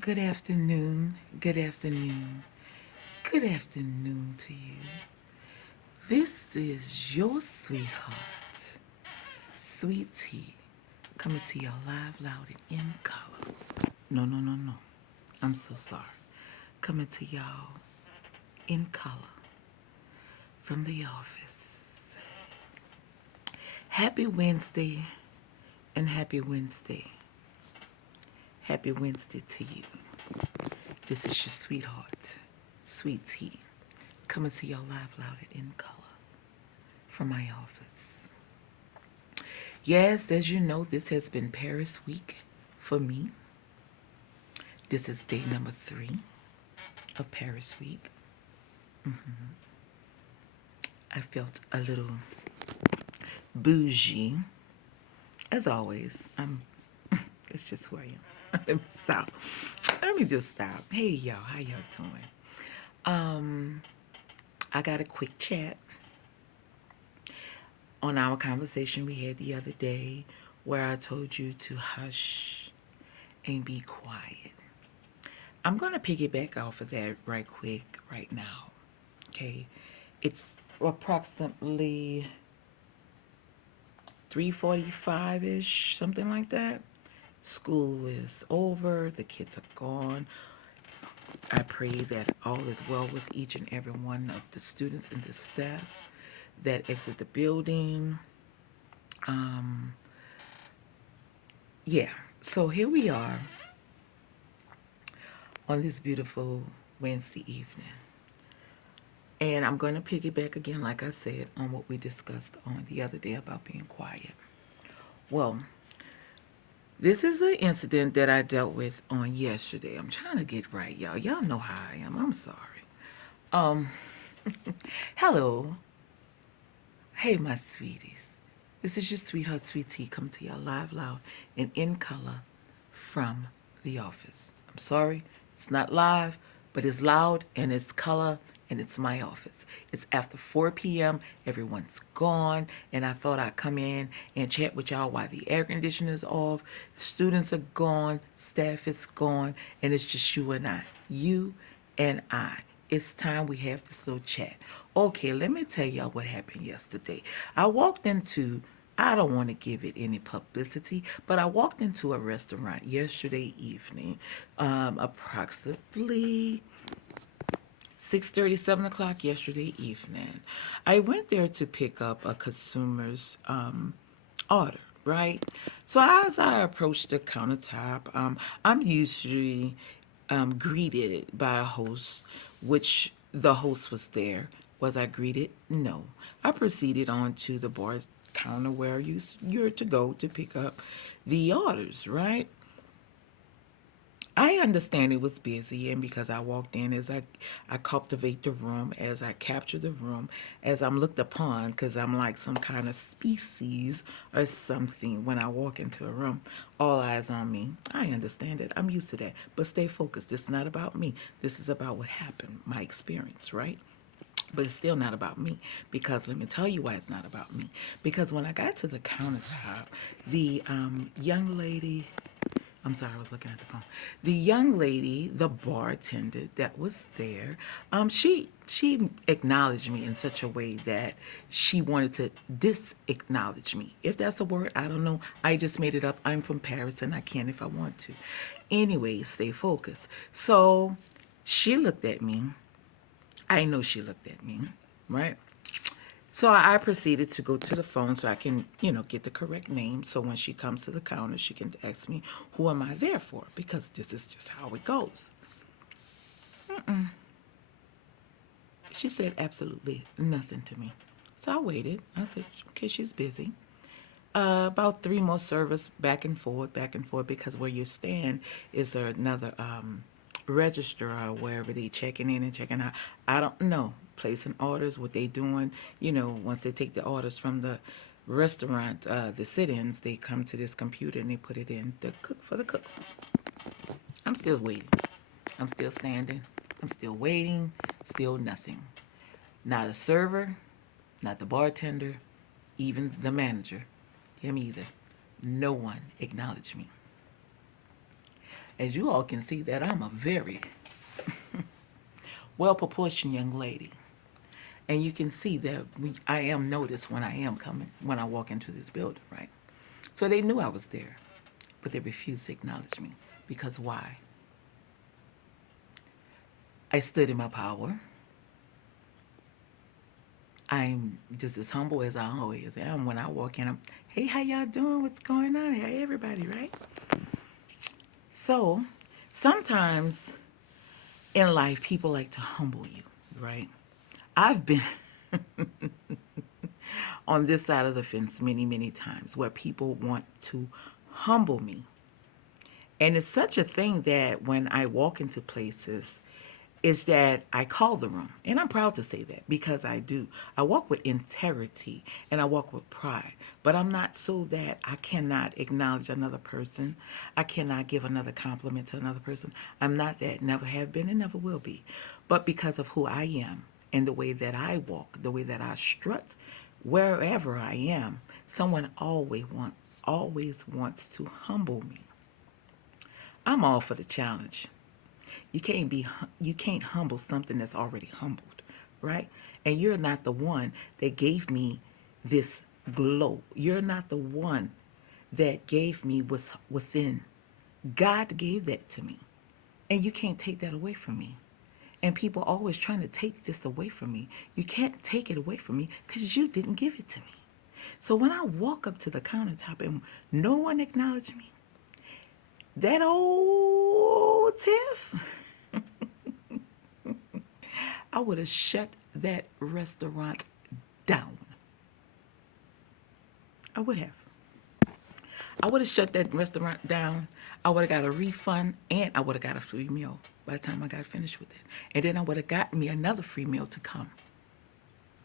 Good afternoon, good afternoon, good afternoon to you. This is your sweetheart, Sweet Tea, coming to you live, loud, and in color. No, no, no, no. I'm so sorry. Coming to y'all in color from the office. Happy Wednesday and happy Wednesday. Happy Wednesday to you. This is your sweetheart, Sweet Tea, coming to y'all live, loud, and in color from my office. Yes, as you know, this has been Paris week for me. This is day number 3 of Paris week. I felt a little bougie, as always. It's just who I am. Let me stop. Let me just stop. Hey y'all, how y'all doing? I got a quick chat on our conversation we had the other day where I told you to hush and be quiet. I'm going to piggyback off of that right quick right now. Okay. It's approximately 3:45ish, something like that. School is over, the kids are gone. I pray that all is well with each and every one of the students and the staff that exit the building. Yeah. So here we are on this beautiful Wednesday evening. And I'm going to piggyback again, like I said, on what we discussed on the other day about being quiet. Well, this is an incident that I dealt with on yesterday. I'm trying to get right, y'all. Y'all know how I am. I'm sorry. Hello. Hey, my sweeties. This is your sweetheart, Sweet Tea, coming to y'all live, loud, and in color from the office. I'm sorry, it's not live, but it's loud and it's color and it's my office. It's after 4 p.m., everyone's gone, and I thought I'd come in and chat with y'all while the air conditioner's off. Students are gone, staff is gone, and it's just you and I. You and I. It's time we have this little chat. Okay, let me tell y'all what happened yesterday. I walked into, I don't want to give it any publicity, but I walked into a restaurant yesterday evening, approximately 6:30, 7 o'clock yesterday evening. I went there to pick up a consumer's order, right? So as I approached the countertop, I'm usually greeted by a host, which the host was there. Was I greeted? No. I proceeded on to the bar's counter where you're to go to pick up the orders, right? I understand it was busy, and because I walked in, I cultivate the room, as I capture the room, as I'm looked upon, because I'm like some kind of species or something when I walk into a room. All eyes on me. I understand it. I'm used to that. But stay focused. This is not about me. This is about what happened, my experience, right? But it's still not about me, because let me tell you why it's not about me. Because when I got to the countertop, the young lady, I'm sorry, I was looking at the phone. The young lady, the bartender that was there, she acknowledged me in such a way that she wanted to disacknowledge me. If that's a word, I don't know. I just made it up. I'm from Paris and I can if I want to. Anyway, stay focused. So she looked at me. I know she looked at me, right? So I proceeded to go to the phone so I can, get the correct name. So when she comes to the counter, she can ask me, who am I there for? Because this is just how it goes. She said absolutely nothing to me. So I waited. I said, okay, she's busy. About 3 more servers back and forth, because where you stand is another register or wherever they checking in and checking out. I don't know. Placing orders, what they doing, once they take the orders from the restaurant, the sit-ins, they come to this computer and they put it in the cook for the cooks. I'm still waiting. I'm still standing. I'm still waiting. Still nothing. Not a server, not the bartender, even the manager, him either. No one acknowledged me. As you all can see, that I'm a very well proportioned young lady. And you can see that I am noticed when I am coming, when I walk into this building, right? So they knew I was there, but they refused to acknowledge me. Because why? I stood in my power. I'm just as humble as I always am. When I walk in, I'm, hey, how y'all doing? What's going on? Hey, everybody, right? So sometimes in life, people like to humble you, right? I've been on this side of the fence many, many times where people want to humble me. And it's such a thing that when I walk into places, is that I call the room. And I'm proud to say that because I do. I walk with integrity and I walk with pride. But I'm not so that I cannot acknowledge another person. I cannot give another compliment to another person. I'm not that, never have been and never will be. But because of who I am and the way that I walk, the way that I strut, wherever I am, someone always wants to humble me. I'm all for the challenge. You can't humble something that's already humbled, right? And you're not the one that gave me this glow. You're not the one that gave me what's within. God gave that to me. And you can't take that away from me. And people are always trying to take this away from me. You can't take it away from me because you didn't give it to me. So when I walk up to the countertop and no one acknowledged me, that old Tiff, I would have shut that restaurant down. I would have. I would have shut that restaurant down. I would have got a refund and I would have got a free meal by the time I got finished with it. And then I would have gotten me another free meal to come.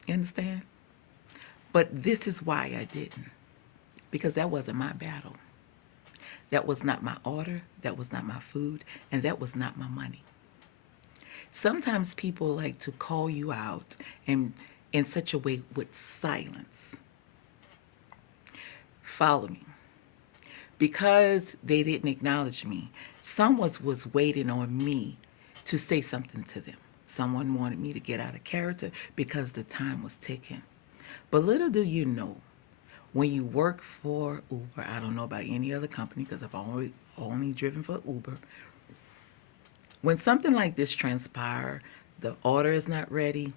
You understand? But this is why I didn't. Because that wasn't my battle. That was not my order. That was not my food. And that was not my money. Sometimes people like to call you out and in such a way with silence. Follow me. Because they didn't acknowledge me, someone was waiting on me to say something to them. Someone wanted me to get out of character because the time was ticking. But little do you know, when you work for Uber, I don't know about any other company because I've only driven for Uber. When something like this transpires, the order is not ready,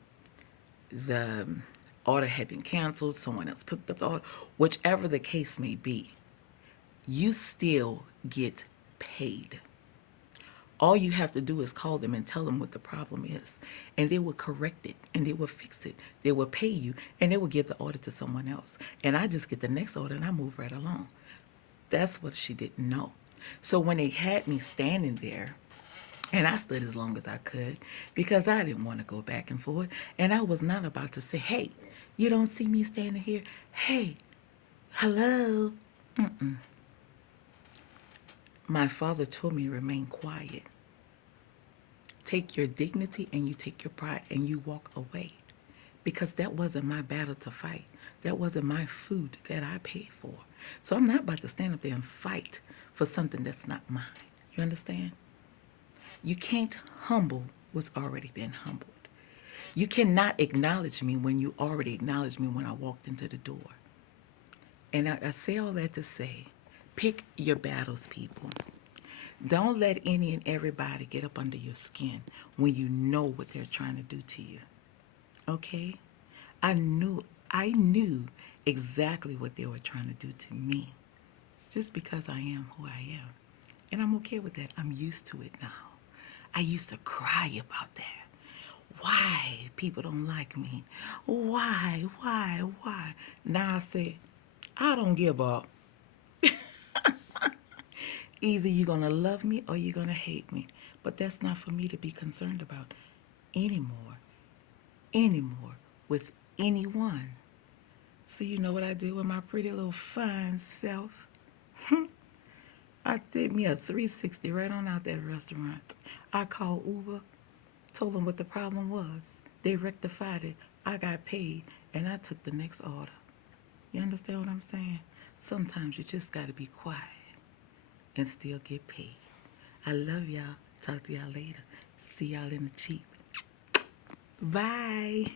the order had been canceled, someone else picked up the order, whichever the case may be, you still get paid. All you have to do is call them and tell them what the problem is, and they will correct it and they will fix it. They will pay you and they will give the order to someone else. And I just get the next order and I move right along. That's what she didn't know. So when they had me standing there, and I stood as long as I could because I didn't want to go back and forth. And I was not about to say, hey, you don't see me standing here? Hey, hello. My father told me to remain quiet. Take your dignity and you take your pride and you walk away. Because that wasn't my battle to fight. That wasn't my food that I paid for. So I'm not about to stand up there and fight for something that's not mine. You understand? You can't humble what's already been humbled. You cannot acknowledge me when you already acknowledged me when I walked into the door. And I say all that to say, pick your battles, people. Don't let any and everybody get up under your skin when you know what they're trying to do to you. Okay? I knew I knew exactly what they were trying to do to me just because I am who I am. And I'm okay with that. I'm used to it now. I used to cry about that. Why people don't like me? Why? Now I say, I don't give up. Either you're going to love me or you're going to hate me. But that's not for me to be concerned about anymore with anyone. So you know what I did with my pretty little fine self? I did me a 360 right on out that restaurant. I called Uber, told them what the problem was. They rectified it. I got paid, and I took the next order. You understand what I'm saying? Sometimes you just got to be quiet and still get paid. I love y'all. Talk to y'all later. See y'all in the Jeep. Bye.